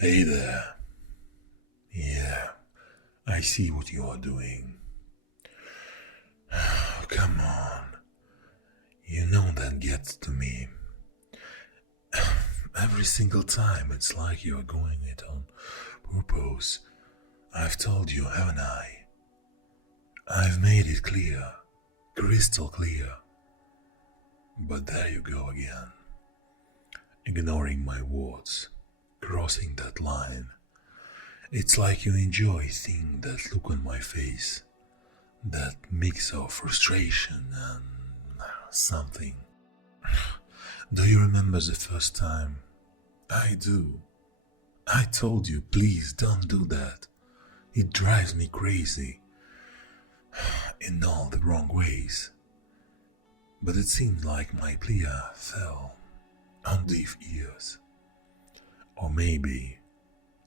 Hey there. Yeah, I see what you are doing. Oh, come on. You know that gets to me. Every single time it's like you're going it on purpose. I've told you, haven't I? I've made it clear, crystal clear. But there you go again, ignoring my words, crossing that line. It's like you enjoy seeing that look on my face, that mix of frustration and something. Do you remember the first time? I do. I told you, please don't do that. It drives me crazy in all the wrong ways. But it seemed like my plea fell on deaf ears. Or maybe,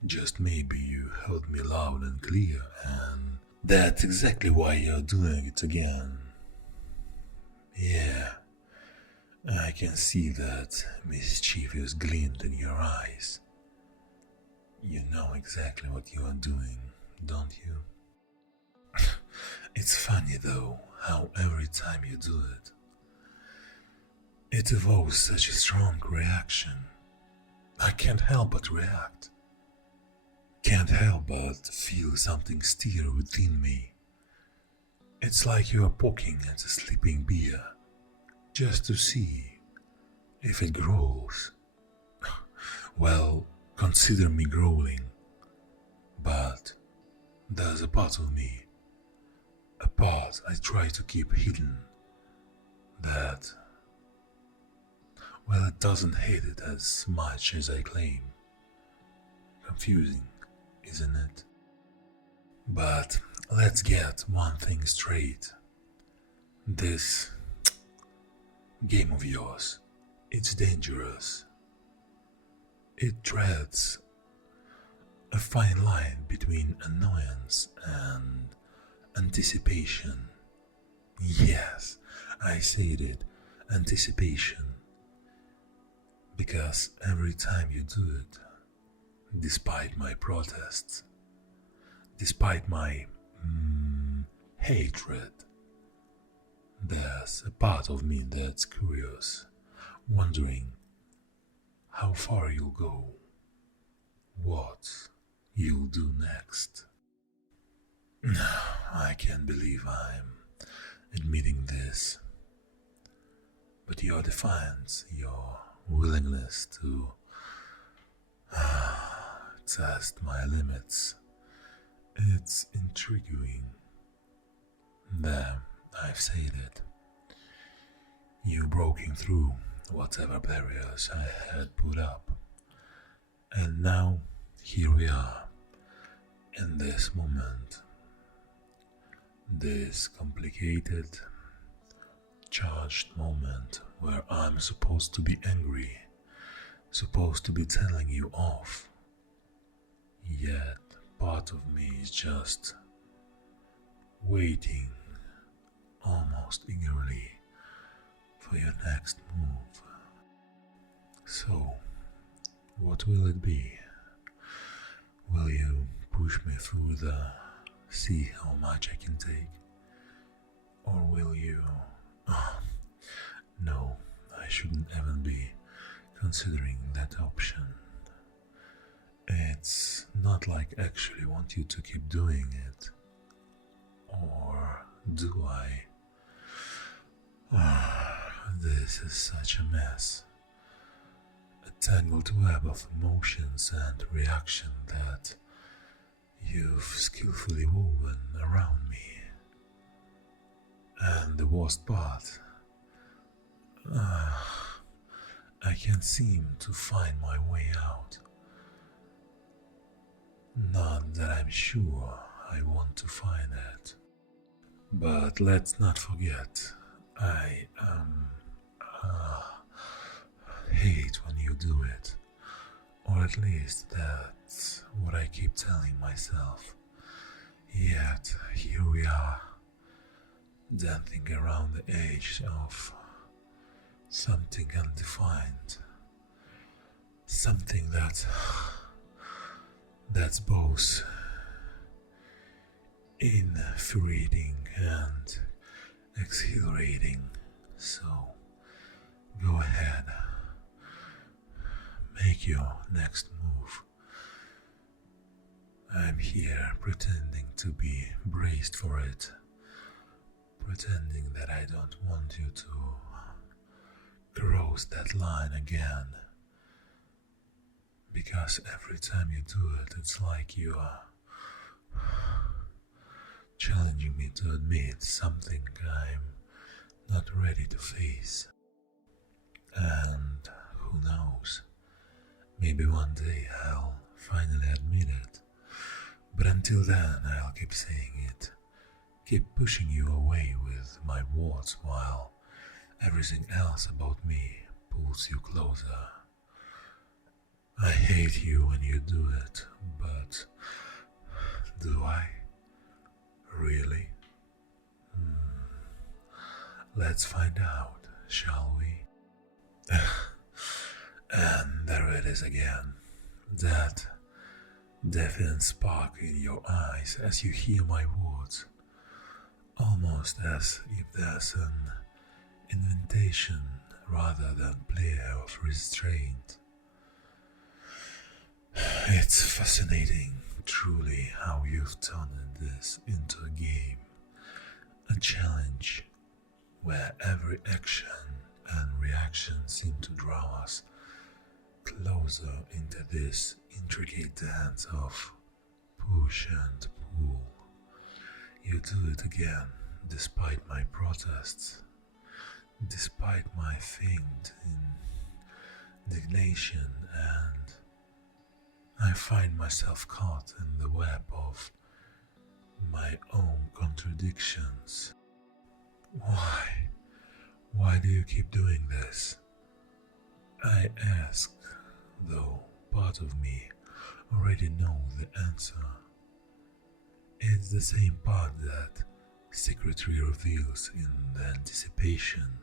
just maybe, you heard me loud and clear, and that's exactly why you're doing it again. Yeah, I can see that mischievous glint in your eyes. You know exactly what you are doing, don't you? It's funny though, how every time you do it, it evokes such a strong reaction. I can't help but react. Can't help but feel something stir within me. It's like you are poking at a sleeping bear, just to see if it growls. Well, consider me growling, but there's a part of me, a part I try to keep hidden, that, well, it doesn't hate it as much as I claim. Confusing, isn't it? But let's get one thing straight. This game of yours, it's dangerous. It treads a fine line between annoyance and anticipation. Yes, I said it, anticipation. Because every time you do it, despite my protests, despite my hatred, there's a part of me that's curious, wondering how far you'll go, what you'll do next. I can't believe I'm admitting this, but your defiance, your willingness to test my limits, it's intriguing. There, I've said it. You broken through whatever barriers I had put up, and now here we are, in this moment, this complicated, charged moment where I'm supposed to be angry, supposed to be telling you off. Yet part of me is just waiting, almost eagerly, for your next move. So, what will it be? Will you push me through the see how much I can take? Or will you... Oh, no, I shouldn't even be considering that option. It's not like I actually want you to keep doing it. Or do I? This is such a mess. A tangled web of emotions and reaction that you've skillfully woven around me. And the worst part, I can't seem to find my way out. Not that I'm sure I want to find it. But let's not forget, I hate when you do it. Or at least that's what I keep telling myself. Yet here we are, dancing around the edge of something undefined. Something that That's both infuriating and exhilarating. So go ahead, make your next move. I'm here pretending to be braced for it, pretending that I don't want you to cross that line again. Because every time you do it, it's like you are challenging me to admit something I'm not ready to face. And who knows, maybe one day I'll finally admit it. But until then, I'll keep saying it, keep pushing you away with my words while everything else about me pulls you closer. I hate you when you do it, but do I? Really? Let's find out, shall we? And there it is again, that defiant spark in your eyes as you hear my words, almost as if there's an invitation rather than play of restraint. It's fascinating, truly, how you've turned this into a game, a challenge, where every action and reaction seem to draw us closer into this intricate dance of push and pull. You do it again, despite my protests, despite my feigned indignation, and I find myself caught in the web of my own contradictions. Why? Why do you keep doing this? I ask, though part of me already knows the answer. It's the same part that secretly reveals in the anticipation.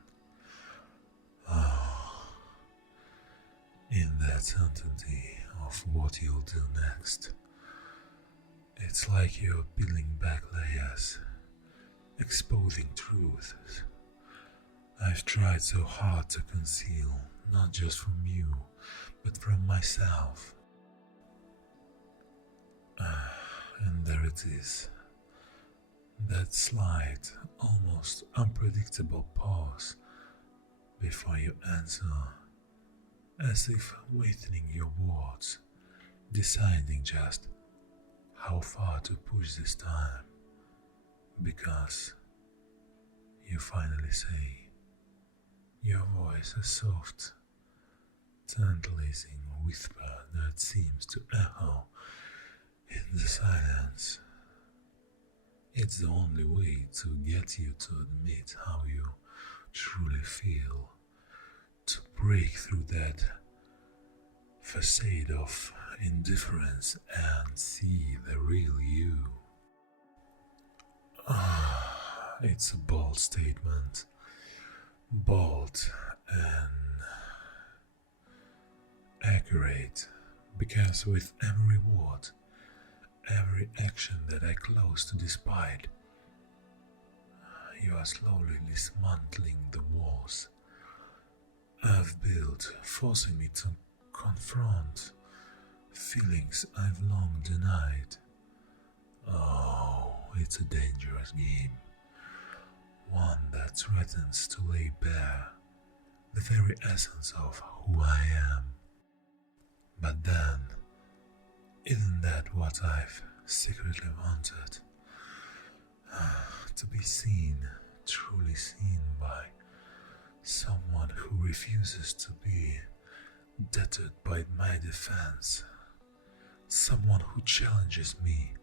In that certainty of what you'll do next. It's like you're peeling back layers, exposing truths I've tried so hard to conceal, not just from you, but from myself. And there it is, that slight, almost unpredictable pause before you answer, as if weighting your words, deciding just how far to push this time, because you finally say, your voice a soft, tantalizing whisper that seems to echo in the silence. It's the only way to get you to admit how you truly feel, to break through that facade of indifference and see the real you. It's a bold statement, bold and accurate, because with every word, every action that I close to despite, you are slowly dismantling the walls I've built, forcing me to confront feelings I've long denied. Oh, it's a dangerous game, one that threatens to lay bare the very essence of who I am. But then, isn't that what I've secretly wanted? To be seen, truly seen by someone who refuses to be deterred by my defense, someone who challenges me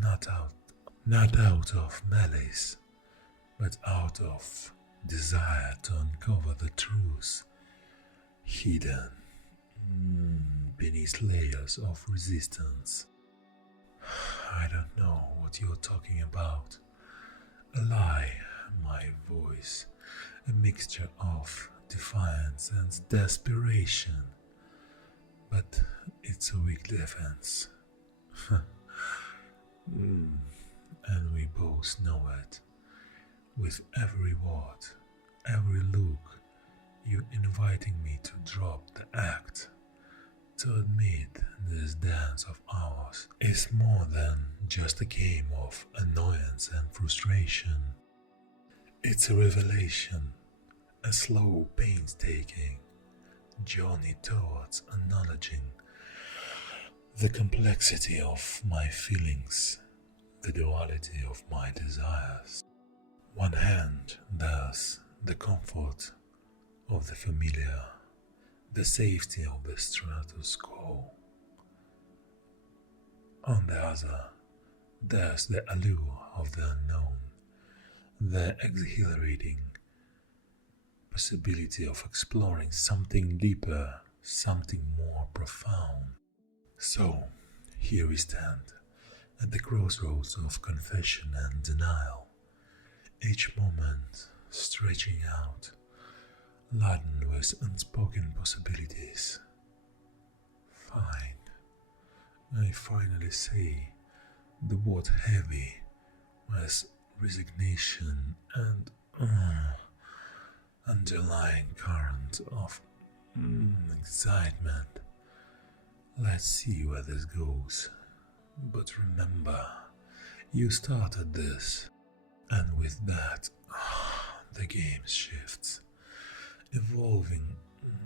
not out of malice, but out of desire to uncover the truth hidden beneath layers of resistance. I don't know what you're talking about. A lie, my voice, a mixture of defiance and desperation. But it's a weak defense, And we both know it. With every word, every look, you inviting me to drop the act, to admit this dance of ours is more than just a game of annoyance and frustration. It's a revelation, a slow, painstaking journey towards acknowledging the complexity of my feelings, the duality of my desires. One hand, there's the comfort of the familiar, the safety of the status quo. On the other, there's the allure of the unknown, the exhilarating possibility of exploring something deeper, something more profound. So, here we stand, at the crossroads of confession and denial, each moment stretching out, laden with unspoken possibilities. Fine, I finally say the word heavy with resignation and underlying current of excitement. Let's see where this goes. But remember, you started this, and with that, the game shifts, evolving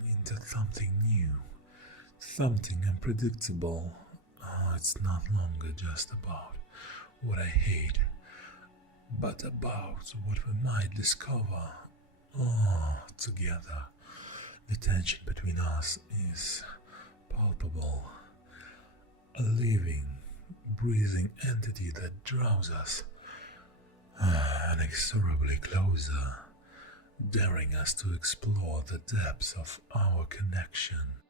into something new, something unpredictable. It's not longer just about what I hate, but about what we might discover. Together. The tension between us is palpable, a living, breathing entity that draws us inexorably closer, daring us to explore the depths of our connection.